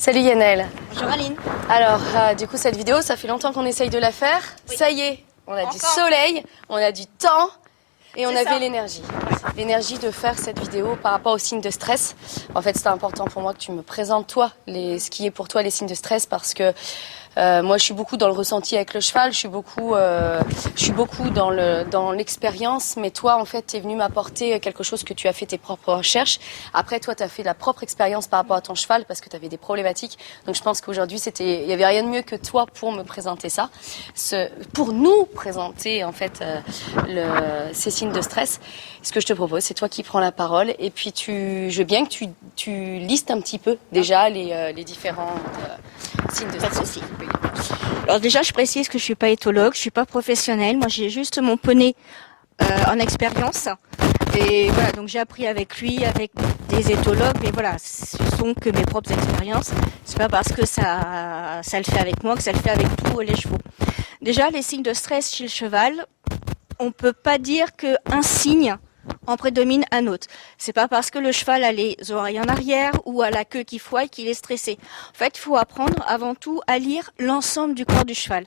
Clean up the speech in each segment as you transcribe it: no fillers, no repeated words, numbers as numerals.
Salut Yannel. Bonjour Aline. Alors, du coup, cette vidéo, ça fait longtemps qu'on essaye de la faire. Oui. Ça y est, on a du soleil, on a du temps et on avait l'énergie. L'énergie de faire cette vidéo par rapport aux signes de stress. En fait, c'était important pour moi que tu me présentes, toi, ce qui est pour toi les signes de stress parce que moi, je suis beaucoup dans le ressenti avec le cheval, je suis beaucoup dans l'expérience, mais toi, en fait, tu es venu m'apporter quelque chose que tu as fait tes propres recherches. Après, toi, tu as fait la propre expérience par rapport à ton cheval parce que tu avais des problématiques. Donc, je pense qu'aujourd'hui, il n'y avait rien de mieux que toi pour me présenter ça, pour nous présenter, en fait, ces signes de stress. Ce que je te propose, c'est toi qui prends la parole et puis je veux bien que tu listes un petit peu déjà les différents signes de stress. Pas de souci. Alors déjà, je précise que je suis pas éthologue, je suis pas professionnelle. Moi, j'ai juste mon poney en expérience. Et voilà, donc j'ai appris avec lui, avec des éthologues. Mais voilà, ce sont que mes propres expériences. C'est pas parce que ça le fait avec moi que ça le fait avec tous les chevaux. Déjà, les signes de stress chez le cheval, on peut pas dire qu'un signe en prédomine un autre. C'est pas parce que le cheval a les oreilles en arrière ou a la queue qui fouaille qu'il est stressé. En fait, il faut apprendre avant tout à lire l'ensemble du corps du cheval.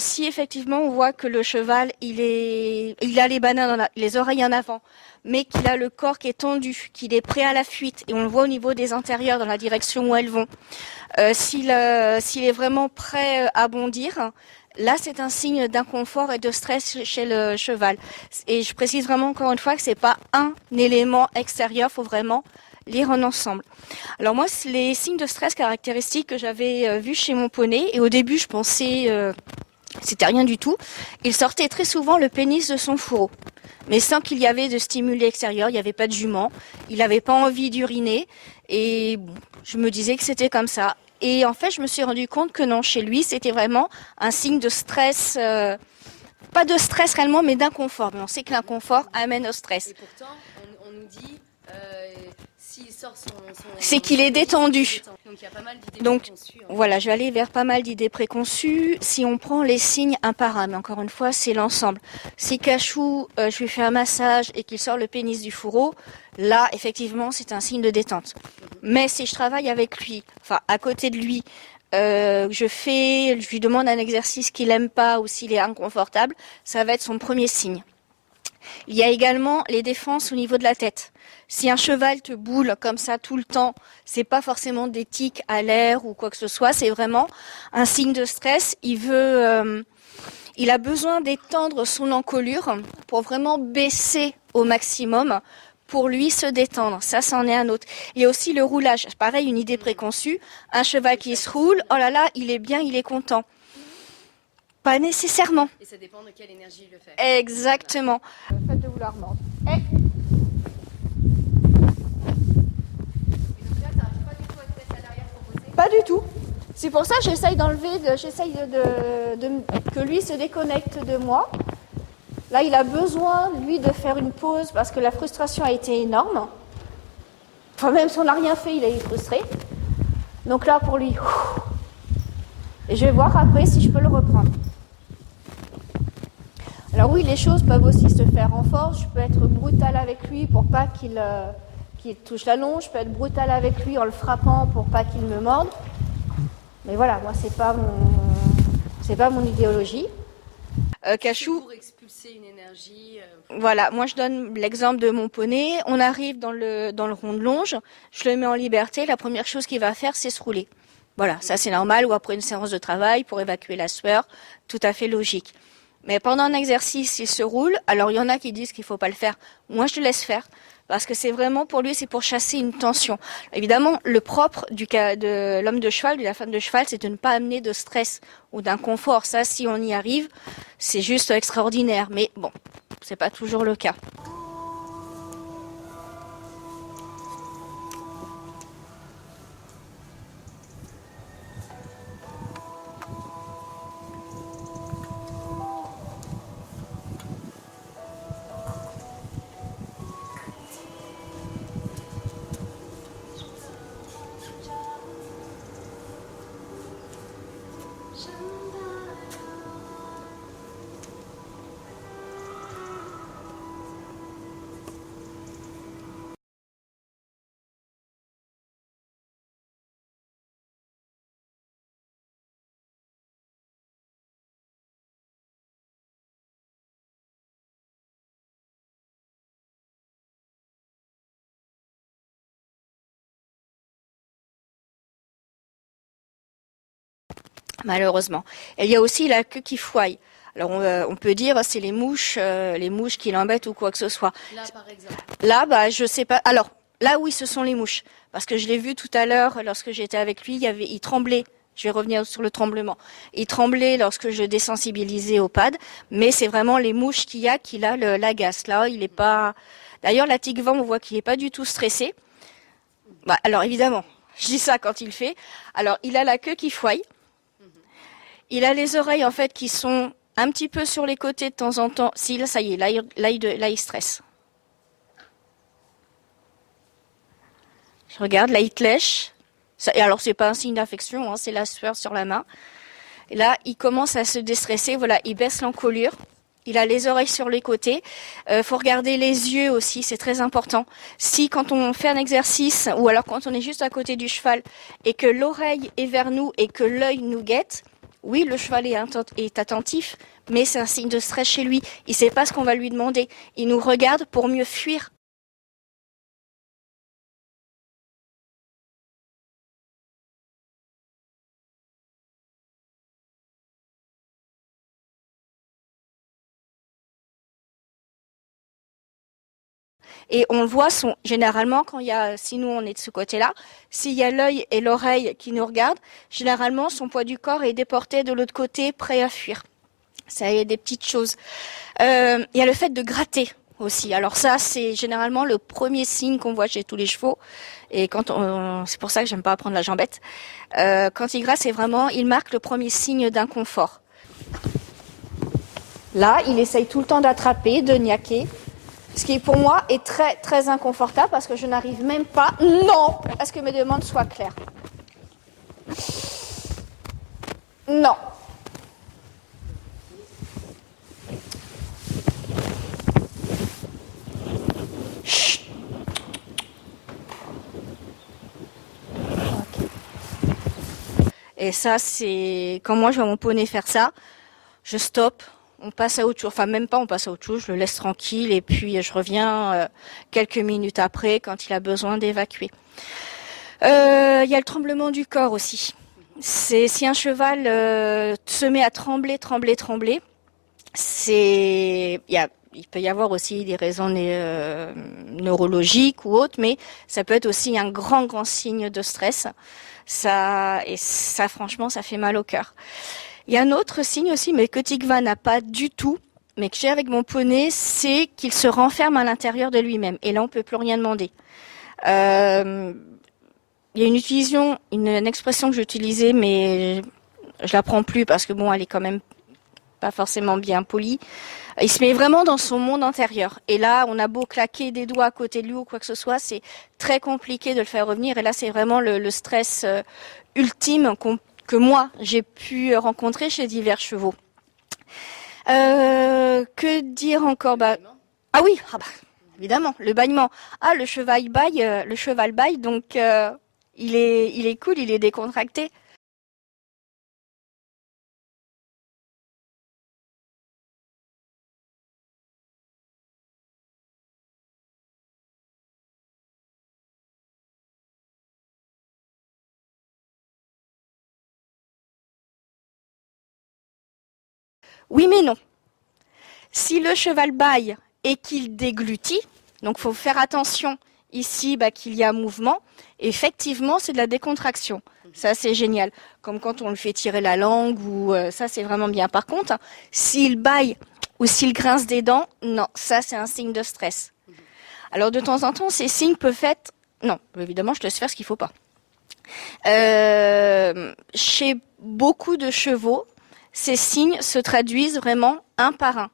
Si effectivement on voit que le cheval il a les bananes, les oreilles en avant, mais qu'il a le corps qui est tendu, qu'il est prêt à la fuite, et on le voit au niveau des antérieurs dans la direction où elles vont, s'il est vraiment prêt à bondir, là, c'est un signe d'inconfort et de stress chez le cheval. Et je précise vraiment encore une fois que c'est pas un élément extérieur, faut vraiment lire en ensemble. Alors moi, les signes de stress caractéristiques que j'avais vus chez mon poney, et au début, je pensais c'était rien du tout. Il sortait très souvent le pénis de son fourreau, mais sans qu'il y avait de stimuli extérieur, il n'y avait pas de jument, il n'avait pas envie d'uriner, et bon, je me disais que c'était comme ça. Et en fait, je me suis rendu compte que non, chez lui, c'était vraiment un signe de stress, pas de stress réellement, mais d'inconfort. Mais on sait que l'inconfort amène au stress. Et pourtant, on nous dit, s'il sort c'est qu'il est détendu. Donc, il y a pas mal d'idées préconçues. Voilà, je vais aller vers pas mal d'idées préconçues. Si on prend les signes un par un, mais encore une fois, c'est l'ensemble. Si Cachou, je lui fais un massage et qu'il sort le pénis du fourreau, là, effectivement, c'est un signe de détente. Mais si je travaille avec lui, enfin à côté de lui, je lui demande un exercice qu'il n'aime pas ou s'il est inconfortable, ça va être son premier signe. Il y a également les défenses au niveau de la tête. Si un cheval te boule comme ça tout le temps, c'est pas forcément des tics à l'air ou quoi que ce soit, c'est vraiment un signe de stress. Il a besoin d'étendre son encolure pour vraiment baisser au maximum pour lui se détendre. Ça, c'en est un autre. Il y a aussi le roulage. Pareil, une idée préconçue. Un cheval qui se roule, oh là là, il est bien, il est content. Pas nécessairement. Et ça dépend de quelle énergie il le fait. Exactement. Le fait de vouloir mordre. Et donc là, t'arrives pas du tout à te mettre à l'arrière pour poser ? Pas du tout. C'est pour ça que j'essaye que lui se déconnecte de moi. Là, il a besoin, lui, de faire une pause parce que la frustration a été énorme. Enfin, même si on n'a rien fait, il est frustré. Donc là, pour lui, et je vais voir après si je peux le reprendre. Alors oui, les choses peuvent aussi se faire en force. Je peux être brutale avec lui pour pas qu'il touche la longe. Je peux être brutale avec lui en le frappant pour pas qu'il me morde. Mais voilà, moi, c'est pas mon idéologie. Cachou. Pour expulser une énergie Voilà, moi je donne l'exemple de mon poney. On arrive dans le rond de longe, je le mets en liberté. La première chose qu'il va faire, c'est se rouler. Voilà, ça c'est normal, ou après une séance de travail pour évacuer la sueur, tout à fait logique. Mais pendant un exercice, il se roule. Alors il y en a qui disent qu'il ne faut pas le faire. Moi je le laisse faire. Parce que c'est vraiment pour lui, c'est pour chasser une tension. Évidemment, le propre de l'homme de cheval, de la femme de cheval, c'est de ne pas amener de stress ou d'inconfort. Ça, si on y arrive, c'est juste extraordinaire. Mais bon, c'est pas toujours le cas. Malheureusement. Et il y a aussi la queue qui fouaille. Alors on peut dire c'est les mouches qui l'embêtent ou quoi que ce soit. Là, par exemple. Là, bah je sais pas. Alors là, oui, ce sont les mouches, parce que je l'ai vu tout à l'heure lorsque j'étais avec lui. Il tremblait. Je vais revenir sur le tremblement. Il tremblait lorsque je désensibilisais au pad, mais c'est vraiment les mouches qu'il y a qui là l'agacent. Là, il est pas. D'ailleurs, la tigre-vent, on voit qu'il est pas du tout stressé. Bah, alors évidemment, je dis ça quand il fait. Alors il a la queue qui fouaille. Il a les oreilles en fait qui sont un petit peu sur les côtés de temps en temps. Si, là, ça y est, là, il stresse. Je regarde, là, il te lèche. Et alors, c'est pas un signe d'affection, hein, c'est la sueur sur la main. Et là, il commence à se déstresser. Voilà, il baisse l'encolure. Il a les oreilles sur les côtés. Faut regarder les yeux aussi, c'est très important. Si quand on fait un exercice, ou alors quand on est juste à côté du cheval, et que l'oreille est vers nous et que l'œil nous guette, oui, le cheval est attentif, mais c'est un signe de stress chez lui. Il ne sait pas ce qu'on va lui demander. Il nous regarde pour mieux fuir. Et on le voit généralement si nous on est de ce côté-là, s'il y a l'œil et l'oreille qui nous regardent, généralement son poids du corps est déporté de l'autre côté, prêt à fuir. Ça y est, des petites choses. Il y a le fait de gratter aussi. Alors ça, c'est généralement le premier signe qu'on voit chez tous les chevaux. Et c'est pour ça que j'aime pas prendre la jambette. Quand il gratte, il marque le premier signe d'inconfort. Là, il essaye tout le temps d'attraper, de niaquer. Ce qui pour moi est très très inconfortable parce que je n'arrive même pas, non, à ce que mes demandes soient claires. Non. Chut. Et ça, c'est quand moi je vois mon poney faire ça, je stoppe. On passe à autre chose, enfin même pas on passe à autre chose, je le laisse tranquille et puis je reviens quelques minutes après quand il a besoin d'évacuer. Il y a le tremblement du corps aussi. Si un cheval se met à trembler, il peut y avoir aussi des raisons neurologiques ou autres, mais ça peut être aussi un grand signe de stress. Ça franchement, ça fait mal au cœur. Il y a un autre signe aussi, mais que Tigva n'a pas du tout, mais que j'ai avec mon poney, c'est qu'il se renferme à l'intérieur de lui-même. Et là, on ne peut plus rien demander. Il y a une expression que j'utilisais, mais je la prends plus parce que bon, elle est quand même pas forcément bien polie. Il se met vraiment dans son monde intérieur. Et là, on a beau claquer des doigts à côté de lui ou quoi que ce soit, c'est très compliqué de le faire revenir. Et là, c'est vraiment le stress ultime que moi, j'ai pu rencontrer chez divers chevaux. Que dire encore Ah oui, évidemment, le bâillement. Ah, le cheval bâille, donc il est cool, il est décontracté. Oui mais non. Si le cheval bâille et qu'il déglutit, donc il faut faire attention ici qu'il y a mouvement, effectivement c'est de la décontraction. Ça c'est génial, comme quand on le fait tirer la langue, ou ça c'est vraiment bien. Par contre, s'il bâille ou s'il grince des dents, non, ça c'est un signe de stress. Alors de temps en temps, ces signes peuvent être... Non, évidemment je te laisse faire ce qu'il ne faut pas. Chez beaucoup de chevaux, ces signes se traduisent vraiment un par un.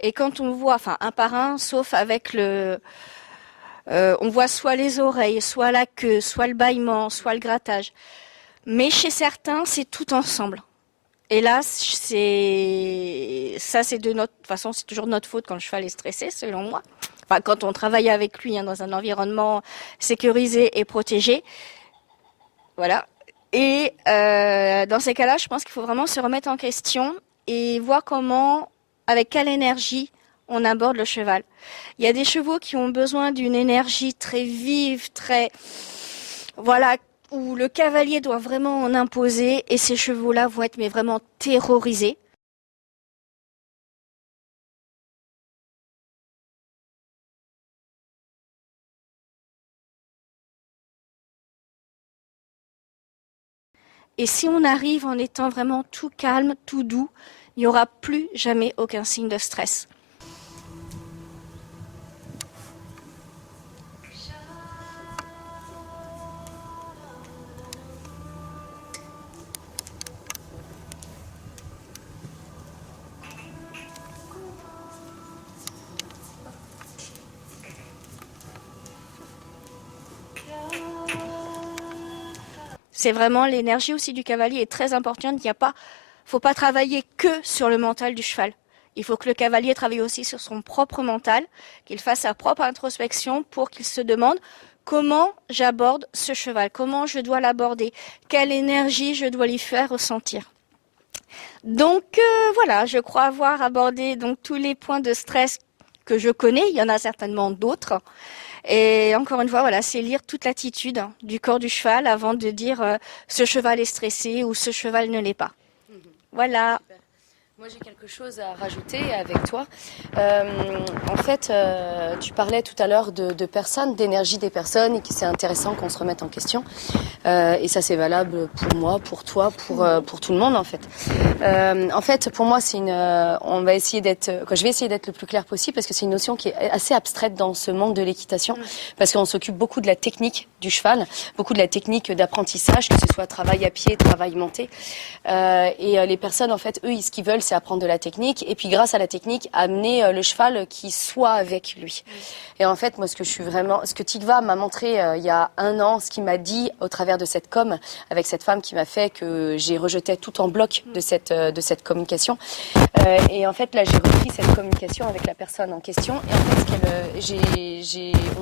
Et quand on voit, enfin un par un, sauf avec on voit soit les oreilles, soit la queue, soit le bâillement, soit le grattage. Mais chez certains, c'est tout ensemble. Et là, c'est de notre façon, c'est toujours de notre faute quand le cheval est stressé, selon moi. Enfin, quand on travaille avec lui dans un environnement sécurisé et protégé. Voilà. Et dans ces cas-là, je pense qu'il faut vraiment se remettre en question et voir avec quelle énergie on aborde le cheval. Il y a des chevaux qui ont besoin d'une énergie très vive, voilà, où le cavalier doit vraiment en imposer, et ces chevaux-là vont être vraiment terrorisés. Et si on arrive en étant vraiment tout calme, tout doux, il n'y aura plus jamais aucun signe de stress. C'est vraiment l'énergie aussi du cavalier est très importante. Faut pas travailler que sur le mental du cheval. Il faut que le cavalier travaille aussi sur son propre mental, qu'il fasse sa propre introspection pour qu'il se demande comment j'aborde ce cheval, comment je dois l'aborder, quelle énergie je dois lui faire ressentir. Donc voilà, je crois avoir abordé tous les points de stress que je connais. Il y en a certainement d'autres. Et encore une fois, voilà, c'est lire toute l'attitude du corps du cheval avant de dire ce cheval est stressé ou ce cheval ne l'est pas. Voilà. Super. Moi, j'ai quelque chose à rajouter avec toi. En fait, tu parlais tout à l'heure de personnes, d'énergie des personnes, et que c'est intéressant qu'on se remette en question. Et ça, c'est valable pour moi, pour toi, pour tout le monde, en fait. En fait, pour moi, je vais essayer d'être le plus clair possible, parce que c'est une notion qui est assez abstraite dans ce monde de l'équitation, parce qu'on s'occupe beaucoup de la technique du cheval, beaucoup de la technique d'apprentissage, que ce soit travail à pied, travail monté. Et les personnes, en fait, eux, ce qu'ils veulent, c'est apprendre de la technique, et puis grâce à la technique, amener le cheval qui soit avec lui. Et en fait, moi, ce que Tigva m'a montré il y a 1 an, ce qu'il m'a dit au travers de cette com, avec cette femme qui m'a fait que j'ai rejeté tout en bloc de cette communication. Et en fait, là, j'ai repris cette communication avec la personne en question. Et en fait,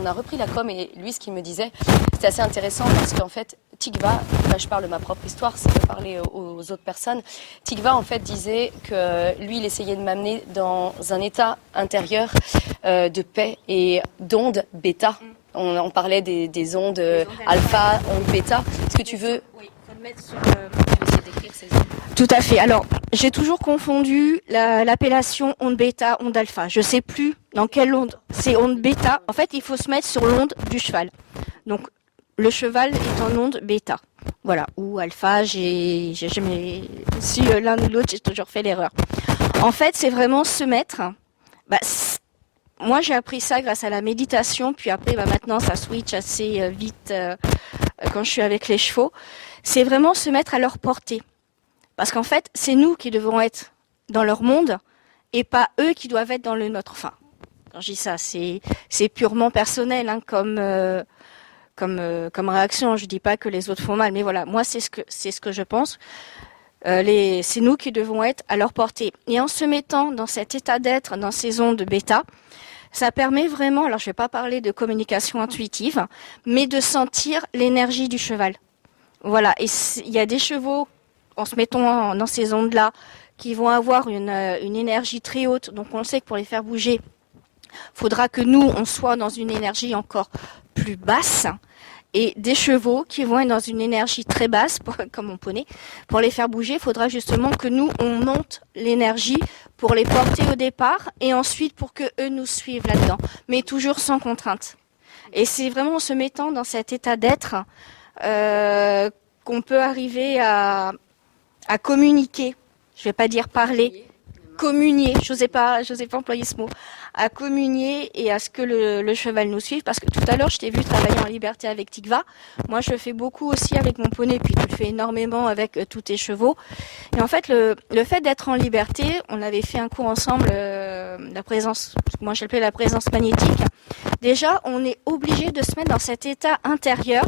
on a repris la com, et lui, ce qu'il me disait, c'était assez intéressant, parce qu'en fait, Tigva, là, je parle de ma propre histoire, ça peut parler aux autres personnes. Tigva, en fait, disait que lui, il essayait de m'amener dans un état intérieur de paix et d'ondes bêta. On parlait des ondes alpha, ondes bêta. Est-ce que tu veux... Oui, faut le mettre sur... Je vais essayer d'écrire ces ondes. Tout à fait. Alors, j'ai toujours confondu l'appellation onde bêta, onde alpha. Je ne sais plus dans quelle onde c'est onde bêta. En fait, il faut se mettre sur l'onde du cheval. Donc, le cheval est en onde bêta. Voilà. Ou alpha, j'ai jamais... Si l'un ou l'autre, j'ai toujours fait l'erreur. En fait, c'est vraiment se mettre... Moi, j'ai appris ça grâce à la méditation. Puis après, maintenant, ça switch assez vite quand je suis avec les chevaux. C'est vraiment se mettre à leur portée. Parce qu'en fait, c'est nous qui devons être dans leur monde et pas eux qui doivent être dans le nôtre. Enfin, quand je dis ça, c'est purement personnel comme réaction. Je dis pas que les autres font mal, mais voilà, moi c'est ce que je pense. C'est nous qui devons être à leur portée. Et en se mettant dans cet état d'être, dans ces ondes bêta, ça permet vraiment, alors je vais pas parler de communication intuitive, mais de sentir l'énergie du cheval. Voilà, et il y a des chevaux, en se mettant dans ces ondes-là, qui vont avoir une énergie très haute. Donc on sait que pour les faire bouger, il faudra que nous, on soit dans une énergie encore plus basse. et des chevaux qui vont être dans une énergie très basse, comme mon poney. Pour les faire bouger, il faudra justement que nous, on monte l'énergie pour les porter au départ et ensuite pour que eux nous suivent là-dedans, mais toujours sans contrainte. Et c'est vraiment en se mettant dans cet état d'être qu'on peut arriver à communiquer. Je ne vais pas dire parler, communier. Je n'osais pas employer ce mot. À communier et à ce que le cheval nous suive. Parce que tout à l'heure, je t'ai vu travailler en liberté avec Tikva. Moi, je le fais beaucoup aussi avec mon poney, puis tu le fais énormément avec tous tes chevaux. Et en fait, le fait d'être en liberté, on avait fait un cours ensemble, la présence, moi je l'appelais la présence magnétique. Déjà, on est obligé de se mettre dans cet état intérieur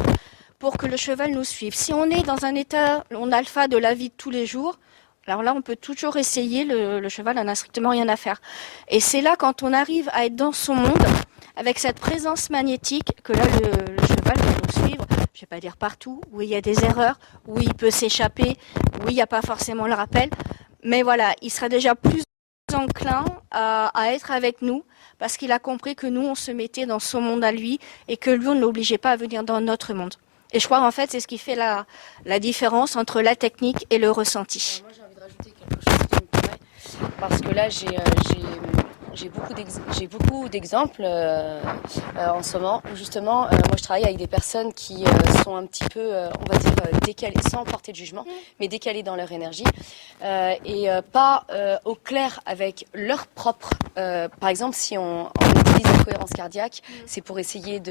pour que le cheval nous suive. Si on est dans un état en alpha de la vie de tous les jours, alors là, on peut toujours essayer, le cheval n'en a strictement rien à faire. Et c'est là, quand on arrive à être dans son monde, avec cette présence magnétique, que là, le cheval va nous suivre, je ne vais pas dire partout, où il y a des erreurs, où il peut s'échapper, où il n'y a pas forcément le rappel. Mais voilà, il sera déjà plus enclin à être avec nous, parce qu'il a compris que nous, on se mettait dans son monde à lui, et que lui, on ne l'obligeait pas à venir dans notre monde. Et je crois, en fait, c'est ce qui fait la différence entre la technique et le ressenti. Moi, j'ai envie de rajouter quelque chose, si tu me permets, parce que là, j'ai beaucoup d'exemples en ce moment où justement, moi je travaille avec des personnes qui sont un petit peu, on va dire, décalées, sans porter de jugement, mais décalées dans leur énergie et pas au clair avec leur propre. Par exemple, si on utilise la cohérence cardiaque, c'est pour essayer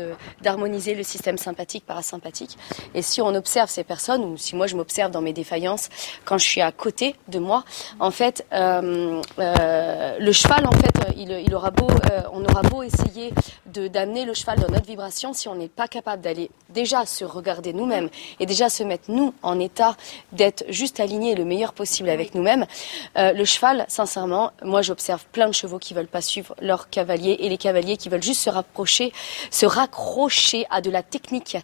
d'harmoniser le système sympathique, parasympathique. Et si on observe ces personnes, ou si moi je m'observe dans mes défaillances, quand je suis à côté de moi, en fait, le cheval, en fait, on aura beau essayer d'amener le cheval dans notre vibration, si on n'est pas capable d'aller déjà se regarder nous-mêmes et déjà se mettre nous en état d'être juste alignés le meilleur possible avec nous-mêmes, le cheval, sincèrement, moi j'observe plein de chevaux qui veulent pas suivre leur cavalier et les cavaliers qui veulent juste se raccrocher à de la technique.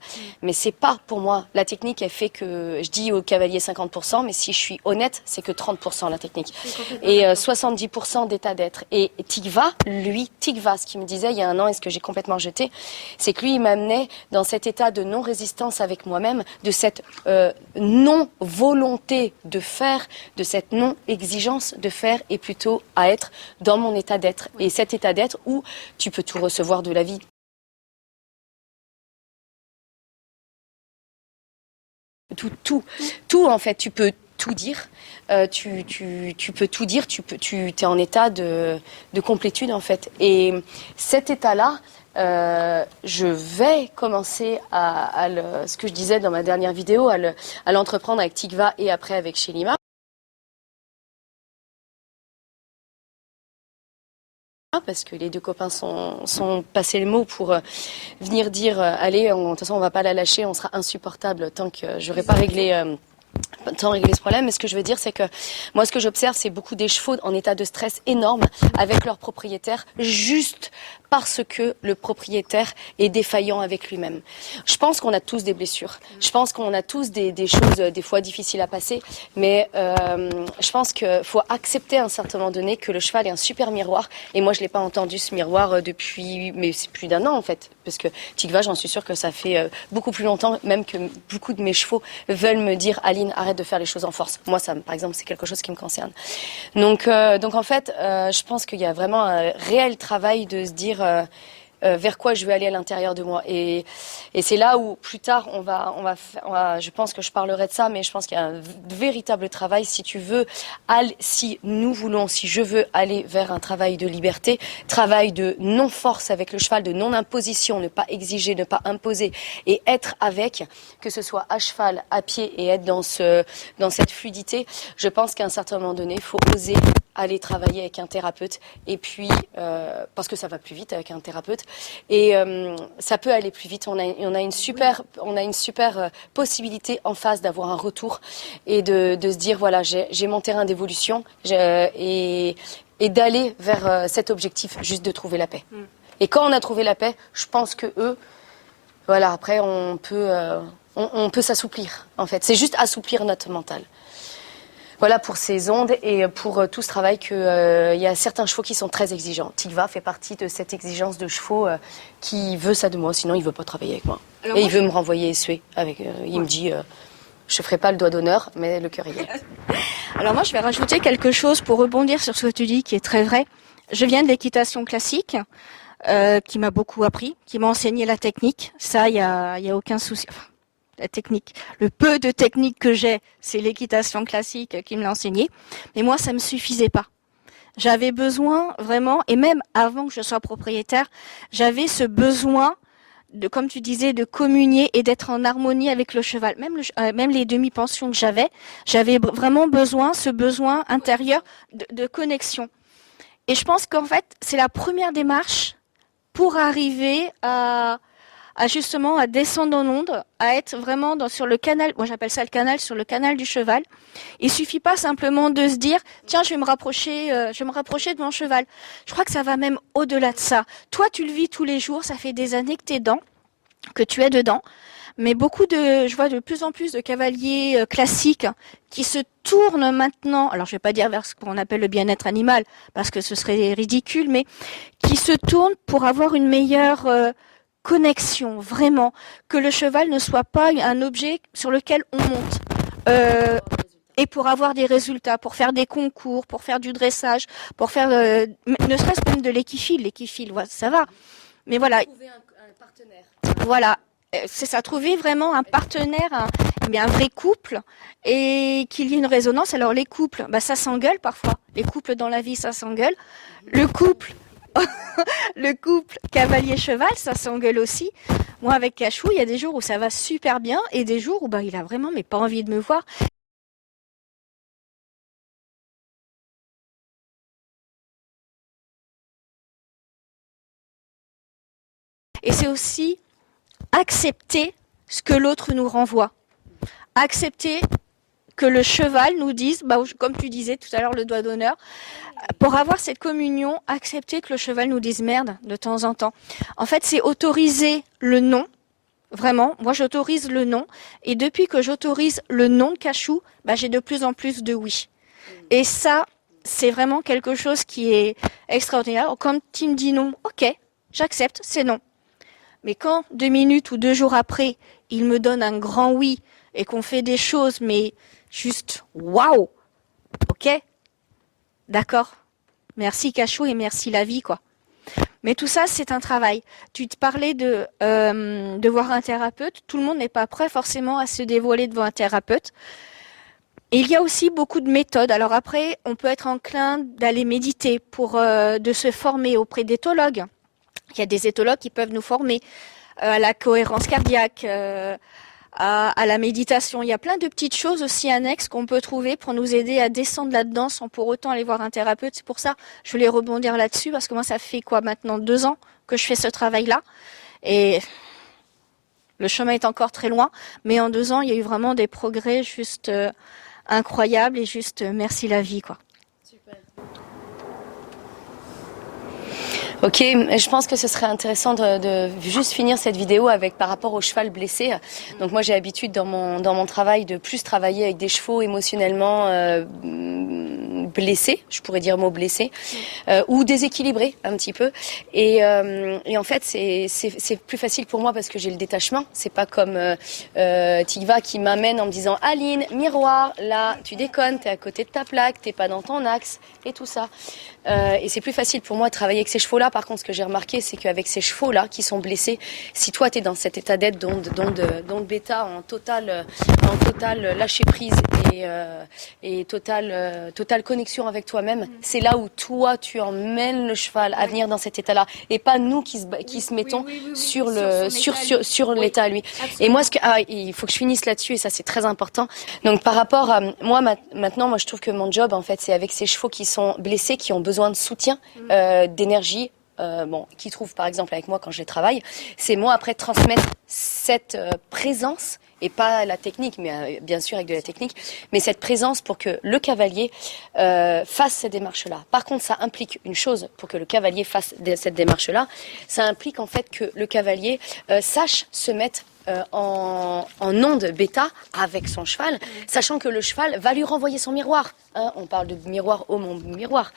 Mais c'est pas pour moi. La technique, elle fait que, je dis au cavalier 50%, mais si je suis honnête, c'est que 30% la technique. Et 70% d'état d'être. Et Tikva, ce qu'il me disait il y a un an et ce que j'ai complètement jeté, c'est que lui, il m'amenait dans cet état de non-résistance avec moi-même, de cette non-volonté de faire, de cette non-exigence de faire et plutôt à être dans mon état d'être. Et cet état d'être où tu peux tout recevoir de la vie. Tout en fait, tu peux tout dire, tu peux tout dire, tu es en état de complétude en fait. Et cet état-là, je vais commencer ce que je disais dans ma dernière vidéo, à l'entreprendre avec Tikva et après avec Shelima. Parce que les deux copains sont passés le mot pour venir dire allez, de toute façon on va pas la lâcher, on sera insupportable tant que j'aurai pas réglé ce problème. Mais ce que je veux dire, c'est que moi, ce que j'observe, c'est beaucoup des chevaux en état de stress énorme avec leur propriétaire, juste parce que le propriétaire est défaillant avec lui-même. Je pense qu'on a tous des blessures. Je pense qu'on a tous des choses, des fois difficiles à passer. Mais je pense qu'il faut accepter à un certain moment donné que le cheval est un super miroir. Et moi, je l'ai pas entendu, ce miroir, depuis, mais c'est plus d'un an, en fait. Parce que Tikva, j'en suis sûre que ça fait beaucoup plus longtemps, même que beaucoup de mes chevaux veulent me dire, Aline, arrête de faire les choses en force. Moi, ça, par exemple, c'est quelque chose qui me concerne. Donc en fait, je pense qu'il y a vraiment un réel travail de se dire vers quoi je veux aller à l'intérieur de moi. Et c'est là où, plus tard, je pense que je parlerai de ça, mais je pense qu'il y a un véritable travail si je veux aller vers un travail de liberté, travail de non-force avec le cheval, de non-imposition, ne pas exiger, ne pas imposer, et être avec, que ce soit à cheval, à pied, et être dans cette fluidité. Je pense qu'à un certain moment donné, il faut oser aller travailler avec un thérapeute, et puis parce que ça va plus vite avec un thérapeute, et ça peut aller plus vite. On a une super possibilité en face d'avoir un retour et de se dire voilà, j'ai mon terrain d'évolution et d'aller vers cet objectif, juste de trouver la paix. Et quand on a trouvé la paix, je pense que voilà, après on peut s'assouplir en fait. C'est juste assouplir notre mental. Voilà pour ces ondes et pour tout ce travail qu'il y a certains chevaux qui sont très exigeants. Tigva fait partie de cette exigence de chevaux qui veut ça de moi, sinon il veut pas travailler avec moi. Alors et il veut me renvoyer essuyer. Il me dit, je ferai pas le doigt d'honneur, mais le cœur y est. Alors moi, je vais rajouter quelque chose pour rebondir sur ce que tu dis qui est très vrai. Je viens de l'équitation classique, qui m'a beaucoup appris, qui m'a enseigné la technique. Ça, il y a aucun souci. Enfin, la technique, le peu de technique que j'ai, c'est l'équitation classique qui me l'a enseigné. Mais moi, ça me suffisait pas. J'avais besoin vraiment, et même avant que je sois propriétaire, j'avais ce besoin de, comme tu disais, de communier et d'être en harmonie avec le cheval. Même les demi-pensions que j'avais vraiment besoin, ce besoin intérieur de connexion. Et je pense qu'en fait, c'est la première démarche pour arriver à justement à descendre en onde, à être vraiment sur le canal, moi j'appelle ça le canal, sur le canal du cheval. Il suffit pas simplement de se dire, tiens, je vais me rapprocher de mon cheval. Je crois que ça va même au-delà de ça. Toi, tu le vis tous les jours, ça fait des années que tu es dedans. Mais je vois de plus en plus de cavaliers classiques qui se tournent maintenant, alors je vais pas dire vers ce qu'on appelle le bien-être animal, parce que ce serait ridicule, mais qui se tournent pour avoir une meilleure connexion, vraiment, que le cheval ne soit pas un objet sur lequel on monte. Et pour avoir des résultats, pour faire des concours, pour faire du dressage, pour faire ne serait-ce même de l'équifile, ça va. Mais voilà. Trouver un partenaire. Voilà. C'est ça, trouver vraiment un partenaire, un vrai couple, et qu'il y ait une résonance. Alors les couples, ça s'engueule parfois. Les couples dans la vie, ça s'engueule. Le couple cavalier-cheval, ça s'engueule aussi. Moi, avec Cachou, il y a des jours où ça va super bien et des jours où il a vraiment pas envie de me voir. Et c'est aussi accepter ce que l'autre nous renvoie. Accepter que le cheval nous dise, comme tu disais tout à l'heure, le doigt d'honneur, pour avoir cette communion, accepter que le cheval nous dise merde de temps en temps. En fait, c'est autoriser le non. Vraiment, moi j'autorise le non. Et depuis que j'autorise le non de Cachou, j'ai de plus en plus de oui. Et ça, c'est vraiment quelque chose qui est extraordinaire. Quand il me dit non, ok, j'accepte, c'est non. Mais quand 2 minutes ou 2 jours après, il me donne un grand oui et qu'on fait des choses, mais juste waouh, ok, d'accord, merci Cachou et merci la vie, quoi. Mais tout ça, c'est un travail. Tu te parlais de voir un thérapeute. Tout le monde n'est pas prêt forcément à se dévoiler devant un thérapeute. Et il y a aussi beaucoup de méthodes. Alors après, on peut être enclin d'aller méditer de se former auprès d'éthologues. Il y a des éthologues qui peuvent nous former à la cohérence cardiaque, à la méditation. Il y a plein de petites choses aussi annexes qu'on peut trouver pour nous aider à descendre là-dedans sans pour autant aller voir un thérapeute. C'est pour ça que je voulais rebondir là-dessus parce que moi, ça fait maintenant 2 ans que je fais ce travail-là. Et le chemin est encore très loin. Mais en 2 ans, il y a eu vraiment des progrès juste incroyables et juste merci la vie, quoi. Ok, je pense que ce serait intéressant de juste finir cette vidéo avec par rapport au cheval blessé. Donc moi j'ai l'habitude dans mon travail de plus travailler avec des chevaux émotionnellement blessés, je pourrais dire mot blessé, ou déséquilibrés un petit peu. Et en fait c'est plus facile pour moi parce que j'ai le détachement. C'est pas comme Tigva qui m'amène en me disant Aline, miroir, là tu déconnes, t'es à côté de ta plaque, t'es pas dans ton axe et tout ça. Et c'est plus facile pour moi de travailler avec ces chevaux-là. Par contre, ce que j'ai remarqué, c'est qu'avec ces chevaux-là qui sont blessés, si toi, tu es dans cet état d'être d'onde bêta en total lâcher prise et totale connexion avec toi-même, c'est là où toi, tu emmènes le cheval à venir dans cet état-là et pas nous qui se mettons sur l'état à lui. Absolument. Et moi, il faut que je finisse là-dessus et ça, c'est très important. Donc, par rapport à moi, maintenant, je trouve que mon job, en fait, c'est avec ces chevaux qui sont blessés, qui ont besoin de soutien, d'énergie, qui trouvent par exemple avec moi quand je les travaille, c'est moi après transmettre cette présence, et pas la technique, mais bien sûr avec de la technique, mais cette présence pour que le cavalier fasse cette démarche-là. Par contre, ça implique une chose pour que le cavalier fasse cette démarche-là, ça implique en fait que le cavalier sache se mettre en onde bêta avec son cheval, sachant que le cheval va lui renvoyer son miroir. Hein, on parle de miroir homme en miroir.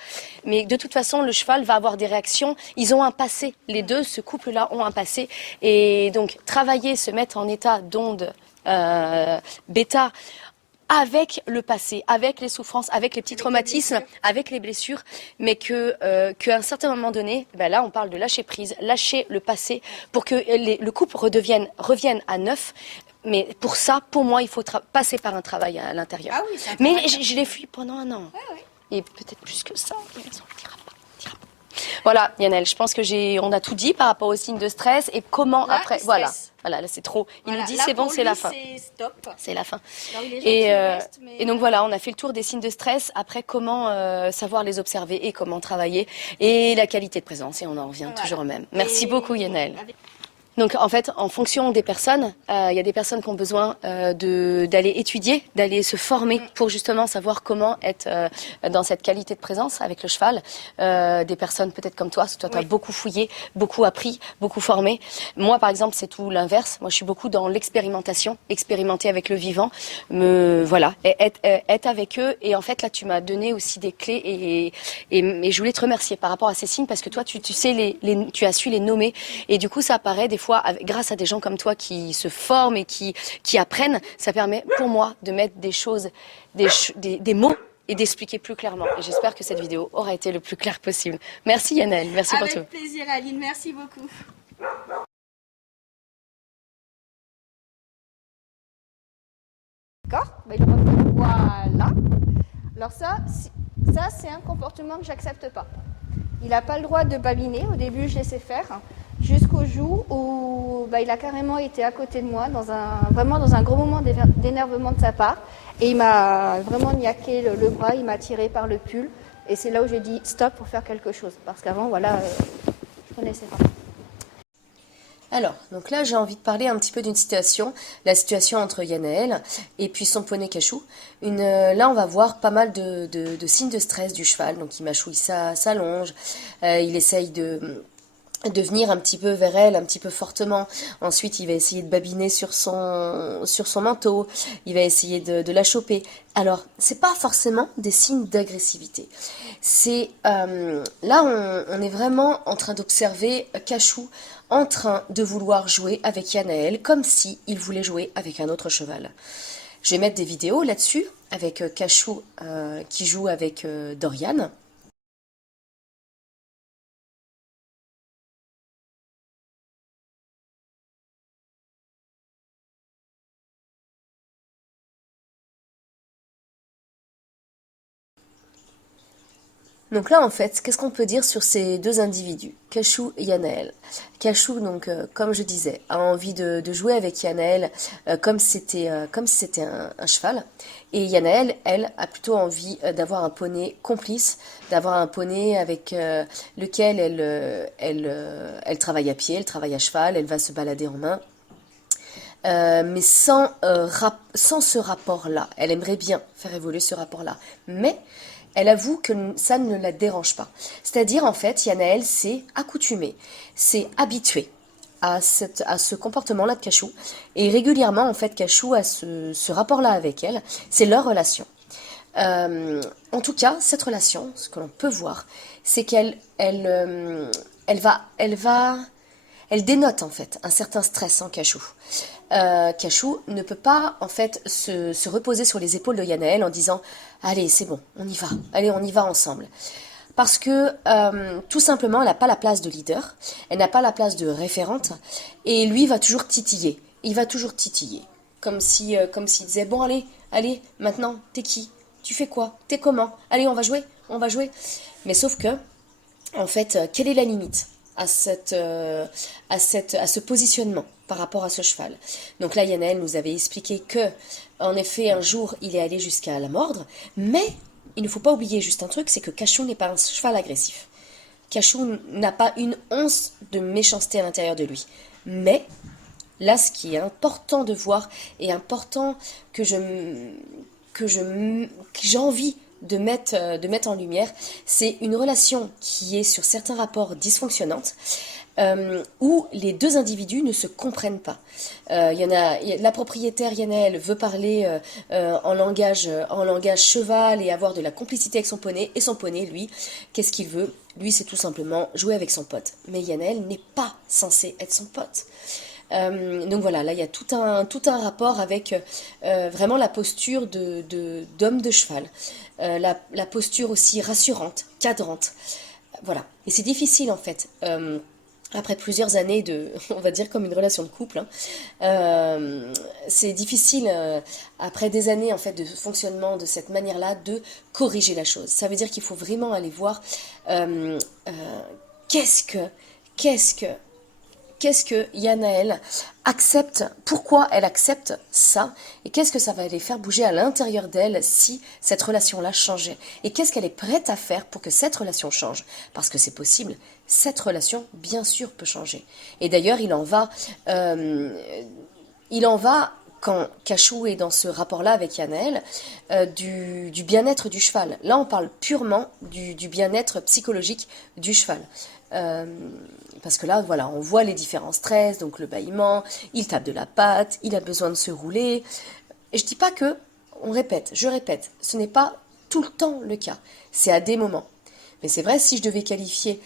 Mais de toute façon, le cheval va avoir des réactions. Ils ont un passé. Les deux, ce couple-là, ont un passé. Et donc, travailler, se mettre en état d'onde bêta avec le passé, avec les souffrances, avec les petits traumatismes, avec les blessures, mais qu'à un certain moment donné, ben là on parle de lâcher prise, lâcher le passé pour que le couple revienne à neuf. Mais pour ça, pour moi, il faut passer par un travail à l'intérieur. Ah oui, mais je l'ai fui pendant un an. Ouais, ouais. Et peut-être plus que ça. Mais on ne dira pas. Voilà, Yannel, je pense que on a tout dit par rapport aux signes de stress et comment Là, après. Voilà, là c'est trop. Il nous dit c'est bon, c'est la fin. C'est stop. C'est la fin. Alors, il est gentil, il reste, mais... Et donc voilà, on a fait le tour des signes de stress. Après, comment savoir les observer et comment travailler. Et la qualité de présence. Et on en revient toujours au même. Merci beaucoup, Yannel. Donc en fait, en fonction des personnes, il y a des personnes qui ont besoin d'aller étudier, d'aller se former pour justement savoir comment être dans cette qualité de présence avec le cheval. Des personnes peut-être comme toi, parce que toi tu as beaucoup fouillé, beaucoup appris, beaucoup formé. Moi par exemple, c'est tout l'inverse. Moi je suis beaucoup dans l'expérimentation, expérimenter avec le vivant, voilà, être avec eux. Et en fait là tu m'as donné aussi des clés et je voulais te remercier par rapport à ces signes parce que toi tu sais tu as su les nommer et du coup ça apparaît des fois, grâce à des gens comme toi qui se forment et qui apprennent, ça permet pour moi de mettre des choses, des mots et d'expliquer plus clairement. Et j'espère que cette vidéo aura été le plus claire possible. Merci Yannel, merci pour tout. Avec plaisir Aline, merci beaucoup. D'accord, voilà. Alors ça c'est un comportement que j'accepte pas. Il n'a pas le droit de babiner. Au début, je laissais faire. Jusqu'au jour où il a carrément été à côté de moi, vraiment dans un gros moment d'énervement de sa part. Et il m'a vraiment niaqué le bras, il m'a tiré par le pull. Et c'est là où j'ai dit stop pour faire quelque chose. Parce qu'avant, voilà, je ne connaissais pas. Alors, donc là, j'ai envie de parler un petit peu d'une situation, la situation entre Yannel et puis son poney Cachou. Là, on va voir pas mal de signes de stress du cheval. Donc, il mâchouille sa longe, il essaye de venir un petit peu vers elle, un petit peu fortement. Ensuite, il va essayer de babiner sur son manteau. Il va essayer de la choper. Alors, c'est pas forcément des signes d'agressivité. C'est là, on est vraiment en train d'observer Cachou en train de vouloir jouer avec Yannel comme si il voulait jouer avec un autre cheval. Je vais mettre des vidéos là-dessus avec Cachou qui joue avec Dorian. Donc là, en fait, qu'est-ce qu'on peut dire sur ces deux individus, Cachou et Yannel? Cachou, donc, comme je disais, a envie de jouer avec Yannel comme si c'était un cheval. Et Yannel, elle, a plutôt envie d'avoir un poney complice, d'avoir un poney avec lequel elle travaille à pied, elle travaille à cheval, elle va se balader en main. Mais sans ce rapport-là. Elle aimerait bien faire évoluer ce rapport-là. Mais elle avoue que ça ne la dérange pas. C'est-à-dire, en fait, Yannel s'est accoutumée, s'est habituée à ce comportement-là de Cachou. Et régulièrement, en fait, Cachou a ce rapport-là avec elle. C'est leur relation. En tout cas, cette relation, ce que l'on peut voir, c'est qu'elle dénote en fait un certain stress en Cachou. Cachou ne peut pas en fait se reposer sur les épaules de Yannel en disant allez c'est bon, on y va, allez on y va ensemble. Parce que tout simplement elle n'a pas la place de leader, elle n'a pas la place de référente et lui va toujours titiller. Il va toujours titiller comme s'il disait bon allez maintenant t'es qui, tu fais quoi, t'es comment, allez on va jouer. Mais sauf que en fait quelle est la limite à ce positionnement par rapport à ce cheval. Donc là, Yannel nous avait expliqué que, en effet, un jour, il est allé jusqu'à la mordre, mais il ne faut pas oublier juste un truc, c'est que Cachou n'est pas un cheval agressif. Cachou n'a pas une once de méchanceté à l'intérieur de lui. Mais, là, ce qui est important de voir, et important que j'ai envie de mettre en lumière, c'est une relation qui est sur certains rapports dysfonctionnante. où les deux individus ne se comprennent pas. La propriétaire Yanaël veut parler en langage cheval et avoir de la complicité avec son poney, et son poney, lui, qu'est-ce qu'il veut? Lui, c'est tout simplement jouer avec son pote. Mais Yanaël n'est pas censé être son pote. Donc voilà, là il y a tout un rapport avec vraiment la posture d'homme de cheval, la posture aussi rassurante, cadrante, voilà. Et c'est difficile en fait, après plusieurs années on va dire comme une relation de couple, hein, c'est difficile après des années en fait de fonctionnement de cette manière-là de corriger la chose. Ça veut dire qu'il faut vraiment aller voir qu'est-ce que Yanaël accepte, pourquoi elle accepte ça, et qu'est-ce que ça va les faire bouger à l'intérieur d'elle si cette relation-là changeait, et qu'est-ce qu'elle est prête à faire pour que cette relation change, parce que c'est possible, cette relation, bien sûr, peut changer. Et d'ailleurs, il en va quand Cachou est dans ce rapport-là avec Yanaël, du bien-être du cheval. Là, on parle purement du bien-être psychologique du cheval. Parce que là, voilà, on voit les différents stress, donc le bâillement, il tape de la patte, il a besoin de se rouler. Et je dis pas que, je répète, ce n'est pas tout le temps le cas, c'est à des moments. Mais c'est vrai, si je devais qualifier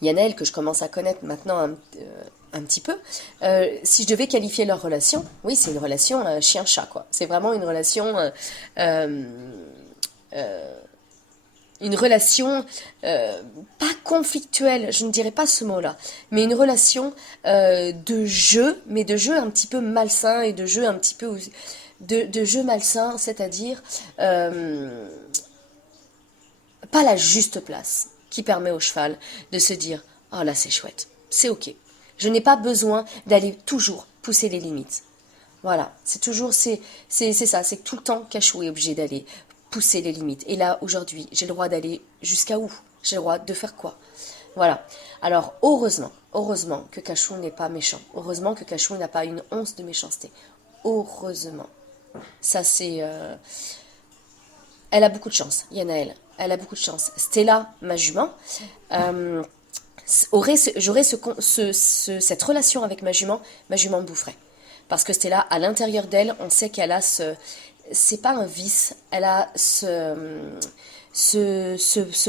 Yanaël, que je commence à connaître maintenant un petit peu, si je devais qualifier leur relation, oui, c'est une relation chien-chat, quoi. C'est vraiment une relation pas conflictuelle, je ne dirais pas ce mot-là, mais une relation de jeu, mais de jeu un petit peu malsain et de jeu un petit peu de jeu malsain, c'est-à-dire pas la juste place qui permet au cheval de se dire oh là c'est chouette, c'est ok. Je n'ai pas besoin d'aller toujours pousser les limites. Voilà, c'est ça, c'est que tout le temps Cachou est obligé d'aller pousser les limites. Et là, aujourd'hui, j'ai le droit d'aller jusqu'à où? J'ai le droit de faire quoi? Voilà. Alors, heureusement que Cachou n'est pas méchant. Heureusement que Cachou n'a pas une once de méchanceté. Heureusement. Ça, c'est... Elle a beaucoup de chance, Yanaël. Elle a beaucoup de chance. Stella, ma jument, j'aurais cette relation avec ma jument me boufferait. Parce que Stella, à l'intérieur d'elle, on sait qu'elle a c'est pas un vice, elle a ce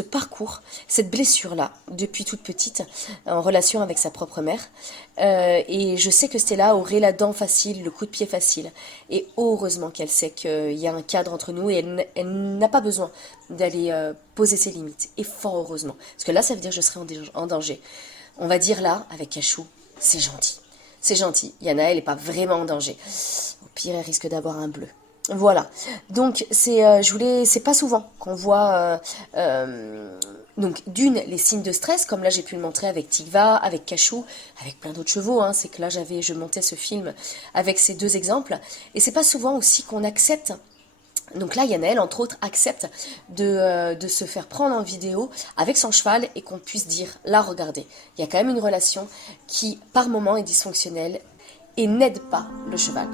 parcours, cette blessure-là, depuis toute petite, en relation avec sa propre mère. Et je sais que Stella aurait la dent facile, le coup de pied facile. Et heureusement qu'elle sait qu'il y a un cadre entre nous et elle n'a pas besoin d'aller poser ses limites. Et fort heureusement. Parce que là, ça veut dire que je serai en danger. On va dire là, avec Cachou, c'est gentil. C'est gentil. Yanaël n'est pas vraiment en danger. Au pire, elle risque d'avoir un bleu. Voilà. Donc, c'est pas souvent qu'on voit, donc, les signes de stress, comme là, j'ai pu le montrer avec Tigva, avec Cachou, avec plein d'autres chevaux, hein. C'est que là, je montais ce film avec ces deux exemples. Et c'est pas souvent aussi qu'on accepte. Donc là, Yanaël, entre autres, accepte de se faire prendre en vidéo avec son cheval et qu'on puisse dire, là, regardez, il y a quand même une relation qui, par moment, est dysfonctionnelle et n'aide pas le cheval.